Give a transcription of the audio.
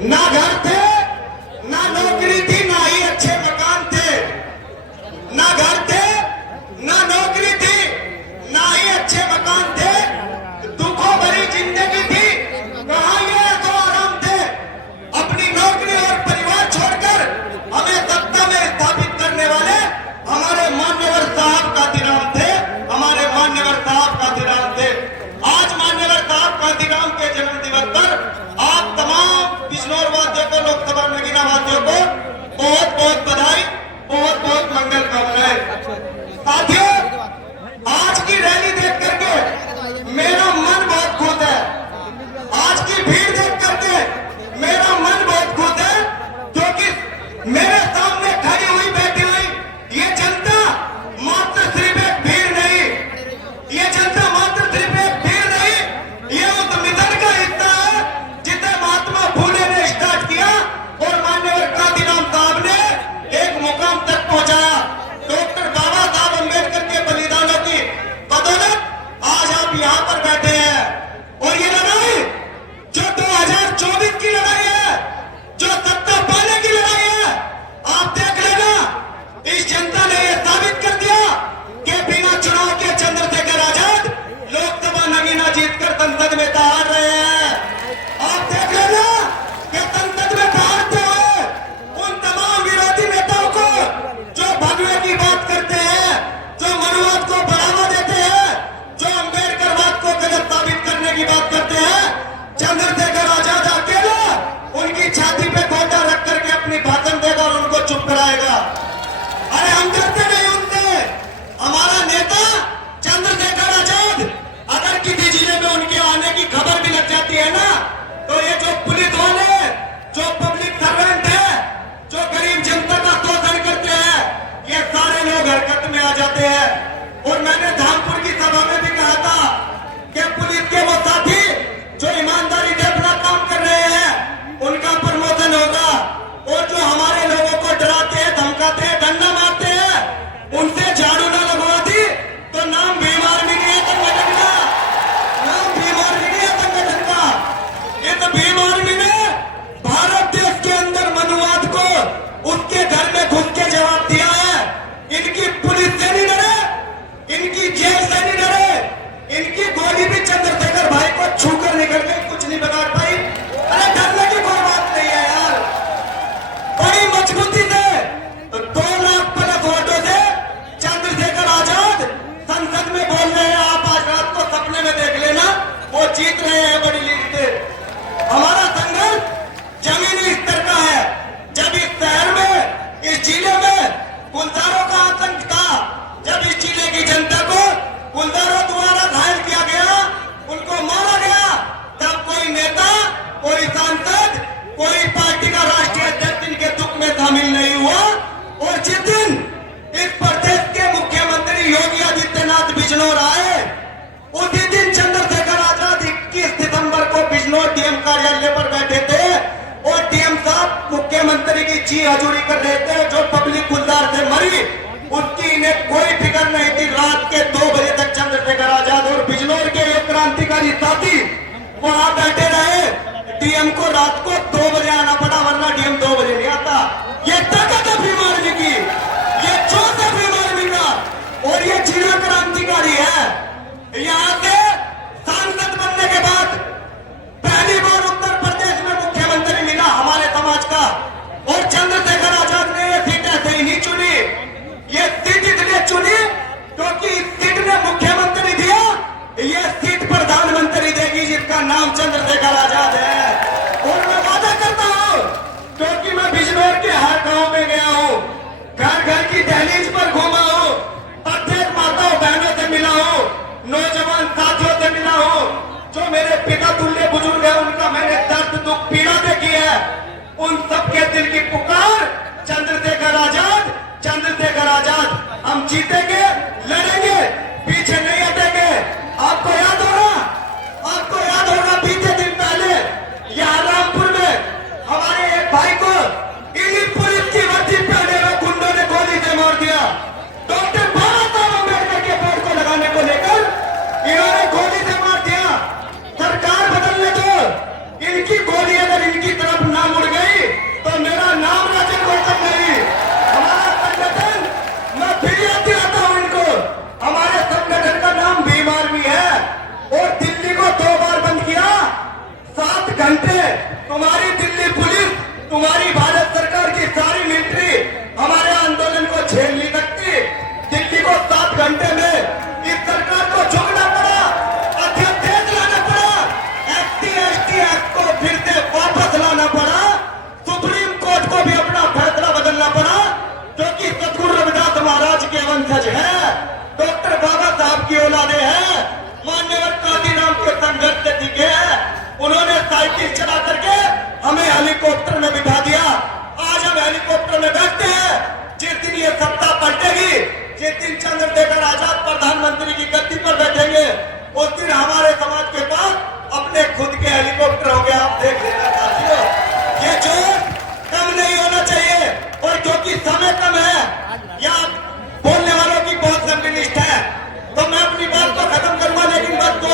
ना घर थे, ना नौकरी थी, ना ही अच्छे मकान थे। ना घर थे, ना नौकरी थी, ना ही अच्छे मकान थे। दुखों भरी जिंदगी थी, कहाँ ये तो आराम थे। अपनी नौकरी और परिवार छोड़कर हमें सत्ता में स्थापित करने वाले हमारे मान्यवर साहब कांतीराम थे। हमारे मान्यवर साहब कांतीराम थे। आज मान्यवर साहब कांतीराम के जन्म दिवस पर आप तमाम बिजनौर वासियों को, लोकसभा नगीना वासियों को बहुत बहुत बधाई, बहुत बहुत मंगल कामनाएं। साथियों, आज की रैली देख करके मेरा मन बहुत खुश है। आज की भीड़ देख करके मेरा मन बहुत खुश है, क्योंकि मेरे सामने खड़ी हुई, बैठी हुई ये जनता मात्र सिर्फ एक भीड़ नहीं, ये जनता मात्र सिर्फ एक भीड़ नहीं, ये उस मिशन का हिस्सा है जिसे महात्मा फूले ने स्टार्ट किया और माननीय कांतीराम साहब ने एक मुकाम तक पहुंचाया। डॉक्टर बाबा साहब अम्बेडकर के बलिदानों की बदौलत आज आप यहाँ पर बैठे हैं। और ये लड़ाई जो 2024 की लड़ाई है, जो सत्ता पाने की लड़ाई है, आप देख लेना, इस जनता ने यह साबित कर दिया कि बिना चुनाव के चंद्रशेखर आजाद लोकसभा नगीना जीतकर संसद में हार रहे हैं। आप देख लेना कि संसद में हारते हुए उन तमाम विरोधी नेताओं को जो भगवे की बात करते हैं, जो मनुवाद को बढ़ावा देते हैं, जो अम्बेडकरवाद को गलत साबित करने की बात करते हैं, चंद्रशेखर आजाद अकेला उनकी छाती पे गोटा रख करके अपनी भाषण देगा और उनको चुप कराएगा। अरे हम करते नहीं उनसे। हमारा नेता चंद्रशेखर आजाद अगर किसी जिले में उनके आने की खबर भी लग जाती है ना, तो ये जो पुलिस वाले, जो पब्लिक सर्वेंट है, जो गरीब जनता का शोषण करते हैं, ये सारे लोग हरकत में आ जाते हैं। और मैंने धामपुर की सभा में भी कहा था कि पुलिस के वो साथी जो ईमानदारी से अपना काम कर रहे हैं, उनका प्रमोशन होगा। और जो हमारे लोगों को डराते हैं, धमकाते हैं, डंडा मारते हैं, उनसे झाड़ू ना लगवा दी तो नाम बीमार भी नहीं है संगठन का, नाम बीमार भी नहीं है संगठन का। इस बीमारी ने भारत देश के अंदर मनुवाद को उसके घर में घुस के जवाब दिया है। इनकी पुलिस से नहीं डरे, इनकी जेल से नहीं डरे, इनकी गोली भी चंद्रशेखर भाई को छूकर निकल गई, कुछ नहीं बिगाड़ पाई। अरे डरने की कोई बात नहीं है यार। बड़ी मजबूती से 2 लाख प्लस वोटों से चंद्रशेखर आजाद संसद में बोल रहे हैं। आप आज रात को सपने में देख लेना, वो जीत रहे हैं बड़ी लीड से। हमारा संघर्ष जमीनी स्तर का है। जब इस शहर में, इस जिले में गुलदारों का आतंक था, जब इस जिले की जनता को गुलदारों द्वारा घायल किया गया, उनको मारा गया, तब कोई नेता, कोई सांसद, कोई पार्टी का राष्ट्रीय अध्यक्ष इनके दुख में शामिल नहीं हुआ। और जिस दिन इस प्रदेश के मुख्यमंत्री योगी आदित्यनाथ बिजनौर आए, उसी दिन चंद्रशेखर आजाद 21 दिसंबर को बिजनौर डीएम कार्यालय पर बैठे थे और डीएम साहब मुख्यमंत्री की जी हजूरी कर रहे थे। जो पब्लिक गुलदार से मरी, उसकी इन्हें कोई फिक्र नहीं थी। रात के 2 बजे तक चंद्रशेखर आजाद और बिजनौर के एक क्रांतिकारी साथी वहां बैठे रहे। डीएम को रात को 2 बजे आना पड़ा, वरना डीएम 2 बजे नहीं आता। ये ताकत है भीम आर्मी की, ये जोश है भीम आर्मी का, और ये जिला क्रांतिकारी है। यहाँ से सांसद बनने के बाद पहली बार उत्तर प्रदेश में मुख्यमंत्री मिला हमारे समाज का, और चंद्रशेखर आजाद ने ये सीट ऐसे ही नहीं चुनी। ये सीट इसलिए चुनी क्योंकि इस सीट ने मुख्यमंत्री दिया, ये सीट प्रधानमंत्री देगी जिसका नाम चंद्रशेखर आजाद है। और मैं वादा करता हूं, क्योंकि मैं बिजनौर के हर गांव में गया हूं, घर घर की दहलीज पर घूमा हूं, प्रत्येक माताओं बहनों से मिला हूं, नौजवान साथियों से मिला हूं, जो मेरे पिता तुल्य बुजुर्ग है, उनका मैंने दर्द दुख पीड़ा देखी है। उन सबके दिल की पुकार चंद्रशेखर आजाद, चंद्रशेखर आजाद। हम जीतेंगे, लड़ेंगे, पीछे नहीं हटेंगे। आपको याद होगा बीते दिन पहले यहाँ रामपुर में हमारे एक भाई को इन्हीं पुलिस की वर्दी पहने हुए गुंडों ने गोली से मार दिया। डॉक्टर बाबा साहब अम्बेडकर के पेड़ को लगाने को लेकर इन्होंने गोली से मार दिया। सरकार बदलने दो, इनकी गोली अगर इनकी तरफ ना घंटे तुम्हारी दिल्ली पुलिस, तुम्हारी भारत सरकार की सारी मिलिट्री हमारे आंदोलन को झेल नहीं सकती। दिल्ली को 7 घंटे में इस सरकार को झुकना पड़ा, अध्यादेश लाना पड़ा, SC/ST एक्ट को फिर से वापस लाना पड़ा, सुप्रीम कोर्ट को भी अपना फैसला बदलना पड़ा, क्योंकि सतगुरु रविदास महाराज के वंशज है, डॉक्टर बाबा साहब की औलादे हैं, मान्यवर कांशीराम के संघर्ष से दिखे हैं। उन्होंने साइकिल चला करके हमें हेलीकॉप्टर में बिठा दिया। आज हम हेलीकॉप्टर में बैठते हैं। जिस दिन ये सत्ता पलटेगी, जिस दिन चंद्रशेखर आजाद प्रधानमंत्री की गद्दी पर बैठेंगे, उस दिन हमारे समाज के पास अपने खुद के हेलीकॉप्टर होंगे। आप देख लेना साथियों, ये जोश कम नहीं होना चाहिए। और क्योंकि समय कम है या बोलने वालों की बहुत लंबी लिस्ट है, तो मैं अपनी बात को खत्म करूंगा, लेकिन बस 2